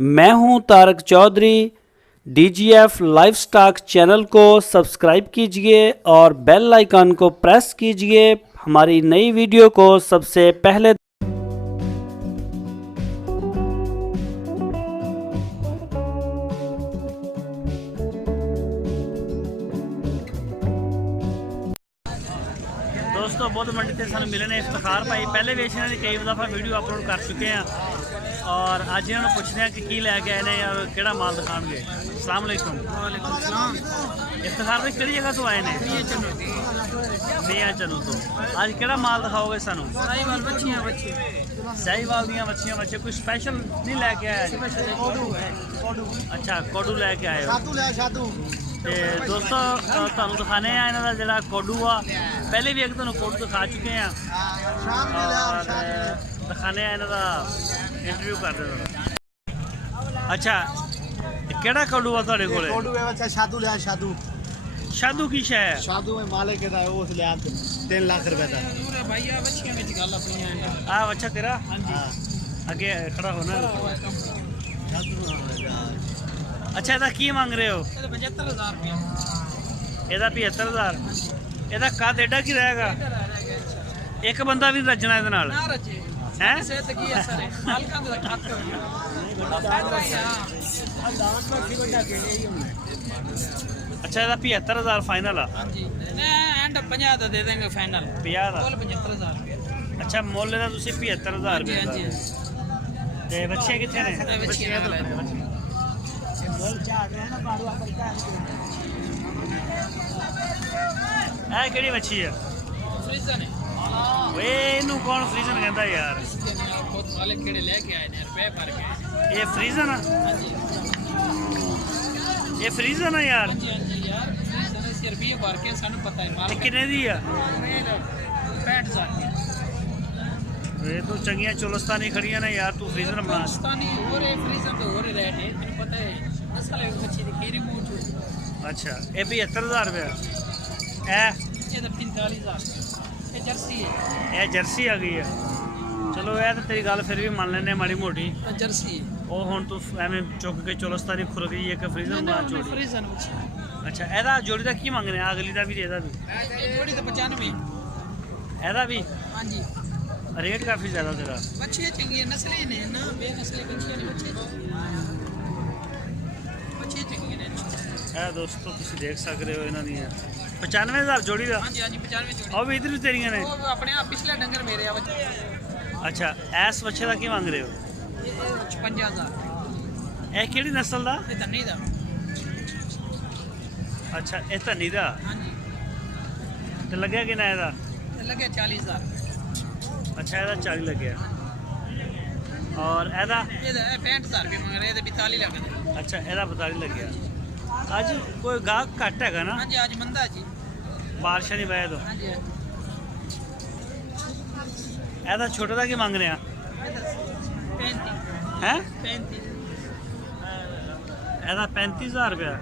मैं हूं Tarak Chaudhary. DGF livestock channel को सब्सक्राइब कीजिए और बेल आइकन को प्रेस कीजिए हमारी नई वीडियो को सबसे पहले। दोस्तों बुद्ध मंडी से सानू मिले ने इफ्तिखार भाई, पहले भी इन्होंने कई दफ़ा वीडियो अपलोड कर चुके हैं और अज इन्होंने पूछते हैं कि की लैके आए हैं और केड़ा माल दिखाएंगे। अस्सलाम वालेकुम। इफ्तिखार भाई किहड़ी जगह तो आए हैं? मियां चनू तो। अज केड़ा माल दिखाओगे सानू? शाहीवाल दियां बच्चियां बच्चे कोई स्पेशल नहीं लैके आए? अच्छा कोडू लैके आए हो। तो दोस्तों तुहानू दिखाने हैं इन्हों का जो कोडू आ, पहले भी एक तुहानू कोडू दिखा चुके हैं और दिखाने हैं इन्हों का इंटरव्यू कर रहे। अच्छा केड़ा कोडू आ तुहाडे कोले? कोडू है अच्छा शादू लिया शादू। शादू की शय है? शादू में मालिक है वो उस लिया 3 लाख रुपए का। भाई आ बच्चियां में गल अपनी है। आ बच्चा तेरा? हां जी आगे खड़ा होना। अच्छा ਇਹਦਾ ਕੀ ਮੰਗ ਰਹੇ ਹੋ? 75000 ਰੁਪਏ। ਇਹਦਾ 75000। ਇਹਦਾ ਕੱਦ ਐਡਾ ਕੀ ਰਹੇਗਾ? ਇੱਕ ਬੰਦਾ ਵੀ ਰੱਜਣਾ ਇਹਦੇ ਨਾਲ? ਨਾ ਰੱਜੇ ਹੈ ਸੇ ਤੇ ਕੀ ਅਸਰ ਹੈ ਮਾਲਕਾਂ ਦਾ ਹੱਕ ਹੈ। ਅੱਛਾ ਇਹਦਾ 75000 ਫਾਈਨਲ ਆ? ਹਾਂਜੀ ਨਾ ਐਂਡ 50 ਦਾ ਦੇ ਦੇਂਗੇ ਫਾਈਨਲ। 50 ਦਾ? ਕੁੱਲ 75000 ਰੁਪਏ। ਅੱਛਾ ਮੁੱਲ ਇਹਦਾ ਤੁਸੀਂ 75000 ਰੁਪਏ ਹਾਂਜੀ ਦਾ। ਤੇ ਬੱਚੇ ਕਿੱਥੇ ਨੇ? ਬੱਚੀਆਂ ਲੈ ਲਓ। ਇਹ ਕਿਹੜੀ ਮੱਛੀ ਆ? ਫਰੀਜ਼ਨ ਹੈ। ਓਏ ਇਹਨੂੰ ਕੌਣ ਫਰੀਜ਼ਨ ਕਹਿੰਦਾ ਯਾਰ? ਬਹੁਤ ਮਾਲਕ ਕਿਹੜੇ ਲੈ ਕੇ ਆਏ ਨੇ ਰੁਪਏ ਭਰ ਕੇ। ਇਹ ਫਰੀਜ਼ਨ ਆ? ਹਾਂਜੀ ਇਹ ਫਰੀਜ਼ਨ ਆ ਯਾਰ? ਹਾਂਜੀ ਹਾਂਜੀ ਯਾਰ ਫਰੀਜ਼ਨ ਅਸੀਂ ਰੁਪਏ ਭਰ ਕੇ ਸਾਨੂੰ ਪਤਾ ਹੈ ਇਹ ਮਾਲਕ ਕਿੰਨੇ ਦੀ ਆ? 65000 ਰੁਪਏ। ਇਹ ਤੂੰ ਚੰਗੀਆਂ ਚੁਲਸਤਾਨੀ ਖੜੀਆਂ ਨੇ ਯਾਰ, ਤੂੰ ਫਰੀਜ਼ਨ ਬਣਾ। ਪਾਕਿਸਤਾਨੀ ਹੋਰ ਹੈ ਫਰੀਜ਼ਨ ਤੋਂ ਹੋਰ ਰੇਟ ਹੈ ਤੈਨੂੰ ਪਤਾ ਹੈ। ਮਸਾਲੇ ਬੱਚੀ ਦੀ ਖੀਰੀ ਮੂੰਹ ਚ। ਅੱਛਾ ਇਹ 75000 ਰੁਪਏ। ਇਹ ਇਹ ਤਾਂ 45000 ਇਹ ਜਰਸੀ ਹੈ। ਇਹ ਜਰਸੀ ਆ ਗਈ ਹੈ। ਚਲੋ ਇਹ ਤਾਂ ਤੇਰੀ ਗੱਲ ਫਿਰ ਵੀ ਮੰਨ ਲੈਂਦੇ ਮਾੜੀ ਮੋਟੀ। ਇਹ ਜਰਸੀ ਹੈ। ਉਹ ਹੁਣ ਤੂੰ ਐਵੇਂ ਚੁੱਕ ਕੇ ਚੁਲਸਤਾਨੀ ਖੁਰ ਗਈ ਹੈ ਕਿ ਫਰੀਜ਼ਨ ਬਣਾ ਚੋੜੀ। ਫਰੀਜ਼ਨ ਵਿੱਚ ਅੱਛਾ ਇਹਦਾ ਜੋੜੀ ਦਾ ਕੀ ਮੰਗਦੇ ਆ? ਅਗਲੀ ਦਾ ਵੀ ਤੇ ਇਹਦਾ ਵੀ? ਇਹ ਜੋੜੀ ਤਾਂ 95। ਇਹਦਾ ਵੀ ਹਾਂਜੀ ਰੇਟ ਕਾਫੀ ਜ਼ਿਆਦਾ ਤੇਰਾ। ਬੱਚੀਆਂ ਚੰਗੀਆਂ ਨਸਲੀ ਨੇ ਨਾ ਬੇਨਸਲੀ ਬੱਚੀਆਂ ਨੇ। ਬੱਚੀਆਂ ਚੰਗੀਆਂ ਨੇ। ਇਹ ਦੋਸਤੋ ਤੁਸੀਂ ਦੇਖ ਸਕਦੇ ਹੋ ਇਹਨਾਂ ਦੀਆਂ 95000 ਜੋੜੀ ਦਾ। ਹਾਂਜੀ ਹਾਂਜੀ 95 ਜੋੜੀ। ਉਹ ਵੀ ਇਧਰ ਵੀ ਤੇਰੀਆਂ ਨੇ? ਉਹ ਆਪਣੇ ਆ ਪਿਛਲੇ ਡੰਗਰ ਮੇਰੇ ਆ ਬੱਚੇ। ਅੱਛਾ ਐਸ ਬੱਚੇ ਦਾ ਕੀ ਮੰਗ ਰਹੇ ਹੋ? ਇਹ 55000। ਇਹ ਕਿਹੜੀ ਨਸਲ ਦਾ? ਇਹ ਧੰਨੀ ਦਾ। ਅੱਛਾ ਇਹ ਧੰਨੀ ਦਾ। ਹਾਂਜੀ ਤੇ ਲੱਗਿਆ ਕਿੰਨਾ ਇਹਦਾ? ਇਹ ਲੱਗਿਆ 40000। ਅੱਛਾ ਇਹਦਾ 40 ਲੱਗਿਆ ਔਰ ਇਹਦਾ? ਇਹਦਾ 65000 ਰੁਪਏ ਮੰਗ ਰਹੇ। ਇਹਦੇ 42 ਲੱਗਦੇ। ਅੱਛਾ ਇਹਦਾ 42 ਲੱਗਿਆ। ਅੱਜ ਕੋਈ ਗਾਹਕ ਘੱਟ ਹੈਗਾ ਨਾ? ਹਾਂਜੀ ਅੱਜ ਮੰਦਾ ਜੀ ਬਾਰਿਸ਼ਾਂ ਦੀ ਵਜ੍ਹਾ ਤੋਂ। ਹਾਂਜੀ ਇਹਦਾ ਛੋਟੇ ਦਾ ਕੀ ਮੰਗ ਰਹੇ ਆ? 35 ਹੈ 35 ਇਹਦਾ 35000 ਰੁਪਇਆ।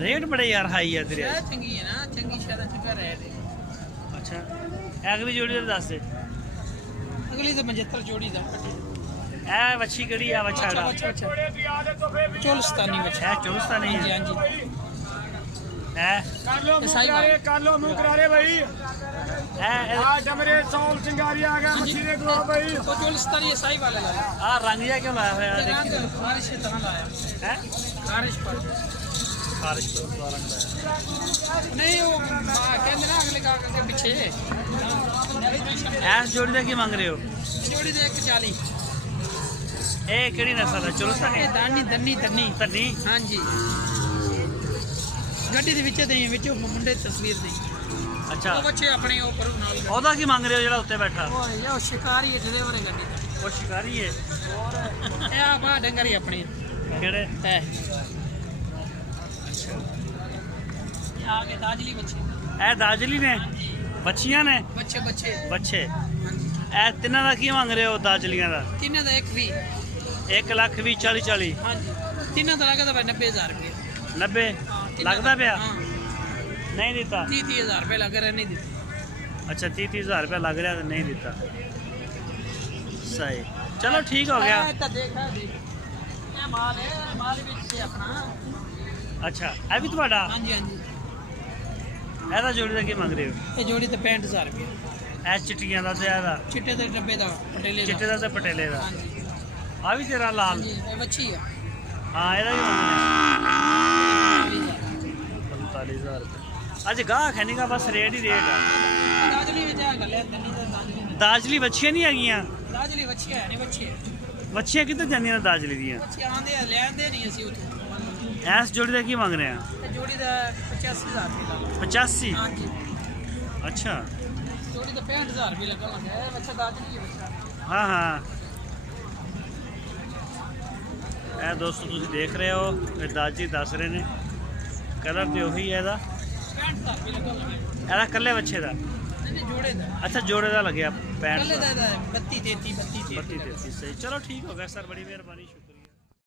ਰੇਟ ਬੜੇ ਯਾਰ ਹਾਈ ਆ ਤੇਰੇ। ਸ਼ਾਇਦ ਚੰਗੀ ਹੈ ਨਾ ਚੰਗੀ ਸ਼ਾਇਦ ਚੰਗਾ ਰੇਟ ਹੈ। ਅੱਛਾ ਅਗਲੀ ਜੋੜੀ ਦਾ ਦੱਸ ਦੇ। ਅਗਲੀ ਤਾਂ 75 ਜੋੜੀ ਦਾ। ਇਹ ਵੱਛੀ ਕਿਹੜੀ ਆ? ਵੱਛਾ ਦਾ ਚੋਲਸਤਾਨੀ ਵਿੱਚ। ਇਹ ਚੋਲਸਤਾਨੀ ਹਾਂਜੀ ਹੈ। ਹਾਂਜੀ ਇਹ कर लो मुंह करारे भाई। आज हमारे सौल सिंगारी आ गया मछली देख लो भाई। ਉਹ ਚੋਲਸਤਾਨੀ ਸਾਈ ਵਾਲਾ ਲਾਇਆ। ਆ ਰੰਗ ਜਿਹਾ ਕਿਉਂ ਲਾਇਆ ਹੋਇਆ? ਦੇਖੀ ਰੰਗ ਬਾਰਿਸ਼ ਦੀ ਤਰ੍ਹਾਂ ਲਾਇਆ ਹੈ ਬਾਰਿਸ਼ ਪਰ। ਬਾਰਿਸ਼ ਤੋਂ ਰੰਗ ਲਾਇਆ। ਨਹੀਂ ਉਹ ਕਹਿੰਦੇ ਨਾ ਅਗਲੇ ਕਾਗਜ਼ ਦੇ ਪਿੱਛੇ। ਇਸ ਜੋੜੀ ਦਾ ਕੀ ਮੰਗ ਰਹੇ ਹੋ? ਜੋੜੀ ਦੇ 140। ਇਹ ਕਿਹੜੀ ਨਸਲ ਹੈ? ਚੋਲਸਤਾਨੀ? ਇਹ ਦਾਨੀ ਦੰਨੀ ਦੰਨੀ। ਧੰਨੀ। ਹਾਂਜੀ ਗੱਡੀ ਦੇ ਵਿੱਚ ਦੇ ਵਿੱਚੋਂ ਮੁੰਡੇ ਦੀ ਤਸਵੀਰ ਦੀ। ਅੱਛਾ ਉਹ ਬੱਚੇ ਆਪਣੇ ਉੱਪਰ ਨਾਲ। ਉਹਦਾ ਕੀ ਮੰਗ ਰਹੇ ਹੋ ਜਿਹੜਾ ਉੱਤੇ ਬੈਠਾ? ਉਹ ਸ਼ਿਕਾਰੀ ਹੈ ਡਰਾਈਵਰ ਹੈ ਗੱਡੀ ਦਾ। ਉਹ ਸ਼ਿਕਾਰੀ ਹੈ? ਇਹ ਆ ਬਾ ਡੰਗਰ ਹੀ ਆਪਣੇ ਕਿਹੜੇ? ਹੈ। ਇਹ ਆ ਕੇ ਦਾਜਲੀ ਬੱਚੇ। ਇਹ ਦਾਜਲੀ ਨੇ? ਬੱਚੀਆਂ ਨੇ? ਬੱਚੇ ਬੱਚੇ ਬੱਚੇ। ਹਾਂਜੀ ਇਹ ਤਿੰਨਾਂ ਦਾ ਕੀ ਮੰਗ ਰਹੇ ਹੋ ਦਾਜਲੀਆਂ ਦਾ? ਤਿੰਨਾਂ ਦਾ 120। 1 ਲੱਖ 20 40 40। ਹਾਂਜੀ ਤਿੰਨਾਂ ਦਾ ਲੱਗਦਾ ਭਾਈ 90000 ਰੁਪਏ। 90 ਲੱਗਦਾ ਪਿਆ? ਹਾਂ ਨਹੀਂ ਦਿੱਤਾ? 30-30000 ਰੁਪਏ ਲੱਗ ਰਿਹਾ ਨਹੀਂ ਦਿੱਤਾ। अच्छा 30-30 हज़ार रुपया लग रहा है, नहीं देता सही। चलो ठीक हो गया। ਤਾਂ ਦੇਖ ਇਹ ਮਾਲ ਹੈ, ਮਾਲ ਵਿੱਚ ਸੀ ਆਪਣਾ। अच्छा ਇਹ ਵੀ ਤੁਹਾਡਾ? ਹਾਂਜੀ ਹਾਂਜੀ। ਇਹਦਾ ਜੋੜੀ ਦਾ ਕੀ ਮੰਗ ਰਹੇ ਹੋ? ਇਹ ਜੋੜੀ ਤੇ 65000 ਰੁਪਏ। ਇਹ ਚਿੱਟੀਆਂ ਦਾ ਤੇ ਇਹਦਾ? ਚਿੱਟੇ ਦੇ ਡੱਬੇ ਦਾ, ਪਟੇਲੇ ਦਾ। ਚਿੱਟੇ ਦਾ ਤੇ ਪਟੇਲੇ ਦਾ। ਹਾਂਜੀ ਆ ਵੀ ਤੇਰਾ ਲਾਲ? ਹਾਂਜੀ ਇਹ ਵੱਛੀ ਆ। ਹਾਂ ਇਹਦਾ ਵੀ ਮੰਗਣਾ 45000 ਰੁਪਏ। ਅੱਜ ਗਾਹਕ ਹੈ ਨੀਗਾ, ਬਸ ਰੇਟ ਹੀ ਰੇਟ ਆ। ਦਾਜਲੀ ਵਿੱਚ ਆ ਗੱਲੇ ਦੰਨੀ ਦਾ ਦਾਜਲੀ। ਦਾਜਲੀ ਵੱਛੀਆਂ ਨਹੀਂ ਹੈਗੀਆਂ? ਦਾਜਲੀ ਵੱਛੀ ਹੈ ਨਹੀਂ ਵੱਛੀ। ਵੱਛੀਆਂ ਕਿੱਥੇ ਜਾਂਦੀਆਂ ਨੇ ਦਾਜਲੀ ਦੀਆਂ? ਵੱਛੀ ਆਂਦੇ ਆ ਲੈਂਦੇ ਨਹੀਂ ਅਸੀਂ ਉਥੋਂ। ਇਸ ਜੋੜੀ ਦਾ ਕੀ ਮੰਗ ਰਹੇ ਆ? ਇਹ ਜੋੜੀ ਦਾ 85000 ਰੁਪਏ ਲਾ ਲਓ। 85? ਹਾਂਜੀ ਅੱਛਾ ਜੋੜੀ ਦਾ 65000 ਰੁਪਏ ਲੱਗਾ ਲੱਗਾ। ਇਹ ਬੱਚਾ ਦਾਜਲੀ ਹੈ ਬੱਚਾ। ਹਾਂ ਹਾਂ। ਇਹ ਦੋਸਤੋ ਤੁਸੀਂ ਦੇਖ ਰਹੇ ਹੋ, ਇਹ ਦਾਜੀ ਦੱਸ ਰਹੇ ਨੇ ਕਲਰ ਤੇ ਉਹੀ ਹੈ ਇਹਦਾ। 65000 ਰੁਪਏ ਲੱਗਾ ਲੱਗਾ। ਇਹਦਾ ਕੱਲੇ ਬੱਚੇ ਦਾ? ਨਹੀਂ ਜੋੜੇ ਦਾ। ਅੱਛਾ ਜੋੜੇ ਦਾ ਲੱਗਿਆ 65 ਕੱਲੇ ਦਾ। ਦਾ 32 33 32 32 33 ਸਹੀ। ਚਲੋ ਠੀਕ ਹੋ ਗਿਆ ਸਰ, ਬੜੀ ਮਿਹਰਬਾਨੀ, ਸ਼ੁਕਰੀਆ।